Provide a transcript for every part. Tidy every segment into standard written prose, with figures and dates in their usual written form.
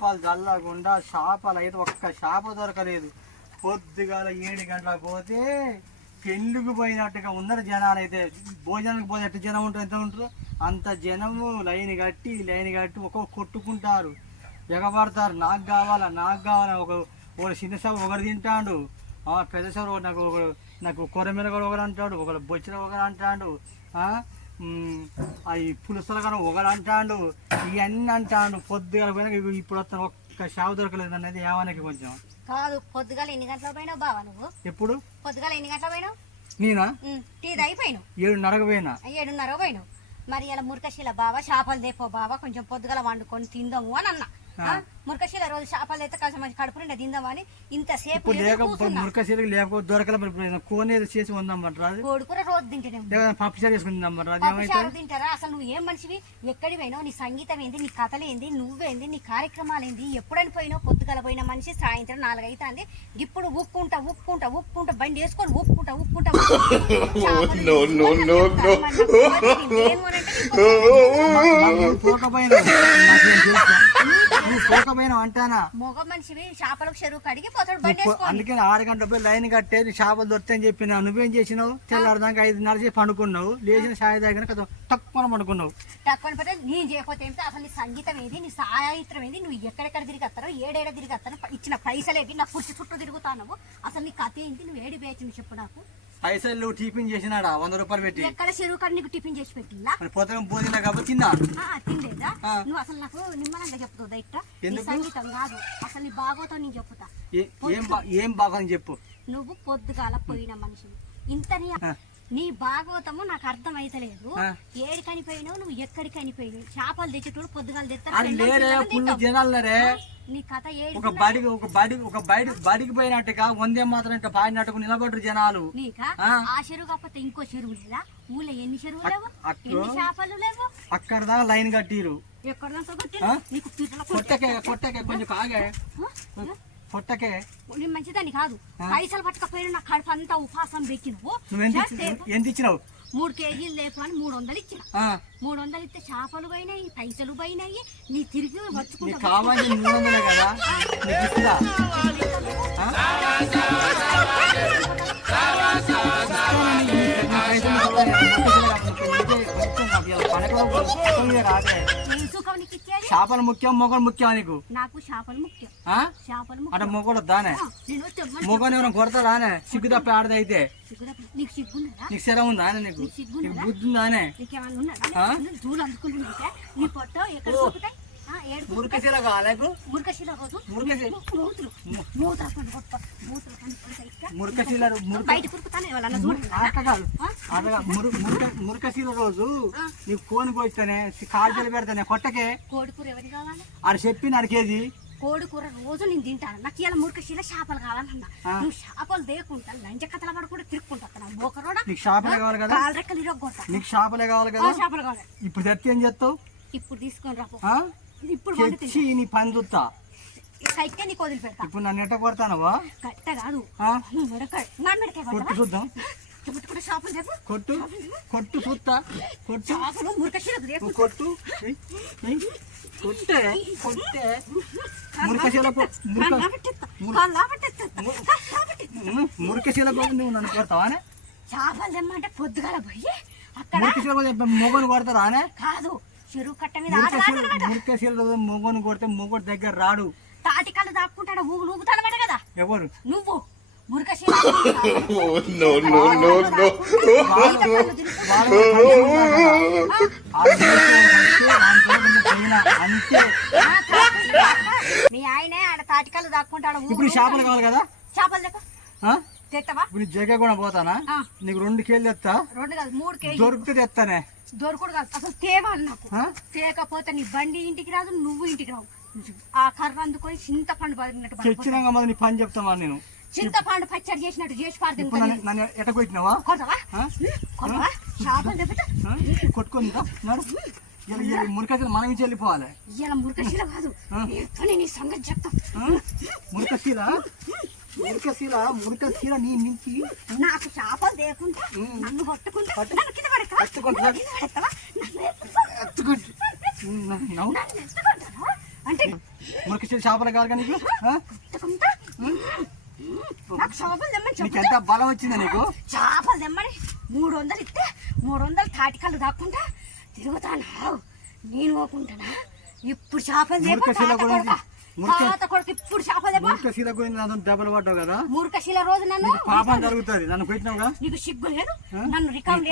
చేపలు చల్లకుండా చేపలు అయితే ఒక్క చేప దొరకలేదు. పొద్దుగాల 7 గంటలకు పోతే పెళ్ళికి పోయినట్టుగా ఉన్నారు జనాలు. అయితే భోజనానికి పోతే ఎట్ట జనం ఉంటారు, ఎంత ఉంటారు అంత జనము లైన్ కట్టి ఒక్కొక్క కొట్టుకుంటారు, ఎగబడతారు. నాకు కావాలా ఒక చిన్న చేప ఒకరు తింటాడు, పెద్ద చేప నాకు కొరమీర కూడా ఒకరు అంటాడు, ఒకరు బొచ్చిన ఒకరు అంటాడు, అవి పులుసలు కానీ ఒకరు అంటాడు, ఇవన్నీ అంటాడు. పొద్దుగాల పోయినా ఇప్పుడు వస్తాను ఒక్క చేప దొరకలేదు అనేది ఏమనకి కొంచెం కాదు. పొద్దుగాల ఎన్ని గంటలకు పోయినావు బావా నువ్వు? ఎప్పుడు పొద్దుగాల ఎన్ని గంటలకు పోయినావు? నేనా టీ అయిపోయినావు 7:30 పోయినా. 7:30 పోయినావు. మరి ఇలా మురకశీల బావా చేపలు తెపో బావా కొంచెం పొద్దుగాల వండుకొని తిందాము అని అన్న. మురకశీల రోజు చేపలు అయితే కాస్త మంచి కడుపు నిండా తిందామని ఇంతసేపు మురకశీల లేకపోతే దొరకలేదు. కోని చేసి ఉందామంటారు, కోడికూర రోజు తింటేనే పప్పుచారు తింటారా? అసలు నువ్వు ఏం మనిషివి? ఎక్కడి పోయినావు? నీ సంగీతం ఏంది, నీ కథలు ఏంది, నువ్వేంది, నీ కార్యక్రమాలు ఏంది? ఎప్పుడైనా పోయినావు? పొద్దుగల పోయిన మనిషి సాయంత్రం 4 అవుతుంది. ఇప్పుడు ఉక్కుంటా బండి వేసుకొని ఉక్కుంటా మొగ మనిషివి చేపలకు చెరువు కడిగి పోతాడు బండి వేసుకొని. అందుకని 6 గంటల పోయి లైన్ కట్టేది చేపలు దొరుకుతాయని చెప్పినా. నువ్వేం చేసినావు? తెల్లారదాకా 5:30 చేసి పండుకున్నావు, లేచిన సాయ దగ్గర తక్కువ పండుకున్నావు. తక్కువ పడితే నేను చేయకపోతే ఏమిటి? అసలు నీ సంగీతం ఏంది, నీ సాహిత్యం ఏంది, నువ్వు ఎక్కడెక్కడ తిరిగి వస్తారో ఏడేడ తిరిగి వస్తాను, ఇచ్చిన పైసలేకి నా కుర్చీ చుట్టూ తిరుగుతావు. అసలు నీ కథ ఏంటి? నువ్వు ఏడి వేచి చెప్పు నాకు. పైసలు టిఫిన్ చేసినాడా 100 రూపాయలు పెట్టి? ఎక్కడ చెరువు కాడ నీకు టిఫిన్ చేసి పెట్టిందా? పోతే భోజనం కాబట్టి తిన్నా. తినలేదా? నువ్వు అసలు నాకు నిమ్మలంగా చెప్తావు దైట్ సంగీతం కాదు, అసలు నీ బాగోతో నేను చెప్తా. ఏం బాగోని చెప్పు. నువ్వు పొద్దుగాల పోయిన మనిషి ఇంతని నీ భాగవతము నాకు అర్థం అయితలేదు. ఏడికని పోయినావు, నువ్వు ఎక్కడికని పోయినావు? చేపలు తెచ్చేటోడు పొద్దుగాలు తెస్తారు. నీ కథ బడికి పోయినట్టుగా వందే మాత్రం ఇట్లా పాడినట్టుగా నిలబడ్డారు జనాలు. నీకా ఆ చెరువు కాకపోతే ఇంకో చెరువు లేదా? ఊళ్ళో ఎన్ని చెరువు లేవు, ఎన్ని చేపలు లేవు? అక్కడ దాకా లైన్ కట్టిరు. ఎక్కడ కొట్టకే కొంచెం కాగే పొట్టకే. నేను మంచిదాన్ని కాదు, పైసలు పట్టకపోయినా నా కడుపు అంతా ఉపాసం పెట్టి నువ్వు ఎంత ఇచ్చినావు? 3 కేజీలు లేపు అని 300 ఇచ్చిన. 300 ఇస్తే చేపలు పోయినాయి, పైసలు పోయినాయి. నీ తిరిగి వచ్చుకుంటా కావాలి 300 కదా. చేపలు ముఖ్యం, మొగలు ముఖ్యం నీకు? నాకు చేపలు ముఖ్యం. అంటే మొగలు దానే మొగని ఎవరైనా కొడతారానే? సిగ్గు తప్ప ఆడది అయితే నీకు శరం ఉందా? నీకు బుద్ధి ఉందానే? మురకశీల కావాలి. మురకశీల రోజు నీకు కోని పోయిస్తానే, కాల్చలు పెడతానే కొట్టకే. కోడికూర ఎవరికి కావాలి? అది చెప్పి 1/2 కేజీ కోడికూర రోజు నేను తింటాను. నాకు ఇలా మురకశీల చేపలు కావాలన్నా. నువ్వు చేపలు దేకుంటా లంచ కథల పడి కూడా తిరుక్కుంటా. నీకు చేపలే కావాలి కదా? రెక్కలు ఇరగొట్టా. నీకు చేపలే కావాలి కదా? చేపలు కావాలి. ఇప్పుడు తెచ్చి ఏం చేస్తావు? ఇప్పుడు తీసుకొని రా. ఇప్పుడు నీ పని చూస్తా. నీకు వదిలిపెడతా. ఇప్పుడు నన్ను ఎట్ట కొడతానవా? కట్ట కాదు, కొట్టు చూద్దాం. కొట్టు కొట్టు చూస్తా. కొట్టు కొట్టు కొట్టే కొట్టే మురకశీల నువ్వు నన్ను కొడతావా? చేపలు తెమ్మంటే పొద్దుగాల పోయి మురకశీల మొగను కొడతారా? కాదు, చెరువు కట్ట మీద మురకశీల మొగను కొడితే మొగడు దగ్గర రాడు. తాటికల్లు దాక్కుంటాడు, ఊగుతాడు కదా. ఎవరు? నువ్వు. మురకశీల మీ ఆయనే ఆడ తాటికల్లు దాక్కుంటాడు. ఇప్పుడు చేపలు కావాలి కదా? చేపలు తెస్తావా? ఇప్పుడు జగ కూడా పోతానా? నీకు 2 కేజీలు తెస్తా. 2 కాదు 3 కేజీలు దొరికితే తెస్తానే. దొరకడు కాదు, అసలు తేవాలి నాకు. తేకపోతే నీ బండి ఇంటికి రాదు, నువ్వు ఇంటికి రావు. ఆ కర్ర అందుకొని చింతపండు పడినట్టు తెచ్చినాక నీ పని చెప్తామా? నేను చింతపండు పచ్చడి చేసినట్టు చేసి పాడుతుంది. నన్ను ఎట్ట కొట్టినావా? కొట్టుకుందా మురకశీల మనం నుంచి వెళ్ళిపోవాలి. ఇలా మురకశీల కాదు, నీ సంగతి చెప్తా. మురకశీల నీ నుంచి నాకు చేపలు దేకుంటా నన్ను పట్టుకుంటా అంటే మురికి చేపలు కాదు నీకు నాకు చేపలు తెమ్మని నీకు ఎంత బలం వచ్చిందా నీకు? చేపలు తెమ్మని 300 ఇస్తే 300 తాటికల్లు దాక్కుంటా తిరుగుతాను. నేను పోకుంటానా? ఇప్పుడు చేపలు మురకశీల గురించి ఇప్పుడు చేపలు తెప్ప. మురకశీల గురించి నాతో డబ్బులు పడ్డావు కదా, మురకశీల రోజు నన్ను పాపం జరుగుతుంది. నన్ను పెట్టినావుగా, నీకు సిగ్గు లేదు? నన్ను రికార్డు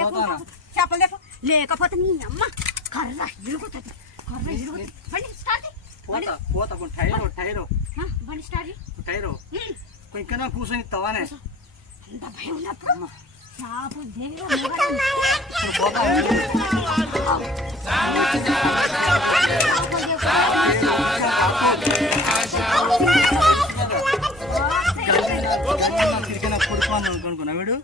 చేపలు తెప్ప. లేకపోతే నీ అమ్మ కర్ర ఇరుగుతుంది. బండి స్టార్ట్ పోతా టైరో బండి స్టార్ట్ టైరో ఇంకా కూర్చొని ఇస్తావానే? అంత భయం ఉన్నప్పుడు చేపలు అనుకున్నా వీడు.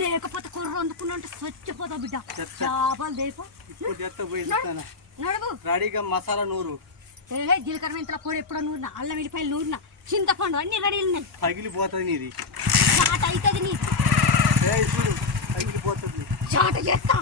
లేకపోతే కూర వండుకున్నా స్వచ్ఛపోతా బిడ్డ. చేపలు దేపు నడువు. రెడీగా మసాలా నూరు, జీలకర్ర మెంతుల పొడి ఎప్పుడో నూరిన, అల్లం వెల్లిపాయలు నూరిన, చింతపండు అన్ని రెడీ ఉన్నాయి. పగిలిపోతుంది నీది, చాట అవుతుంది నీ పగిలిపోతుంది. చాట చేస్తా.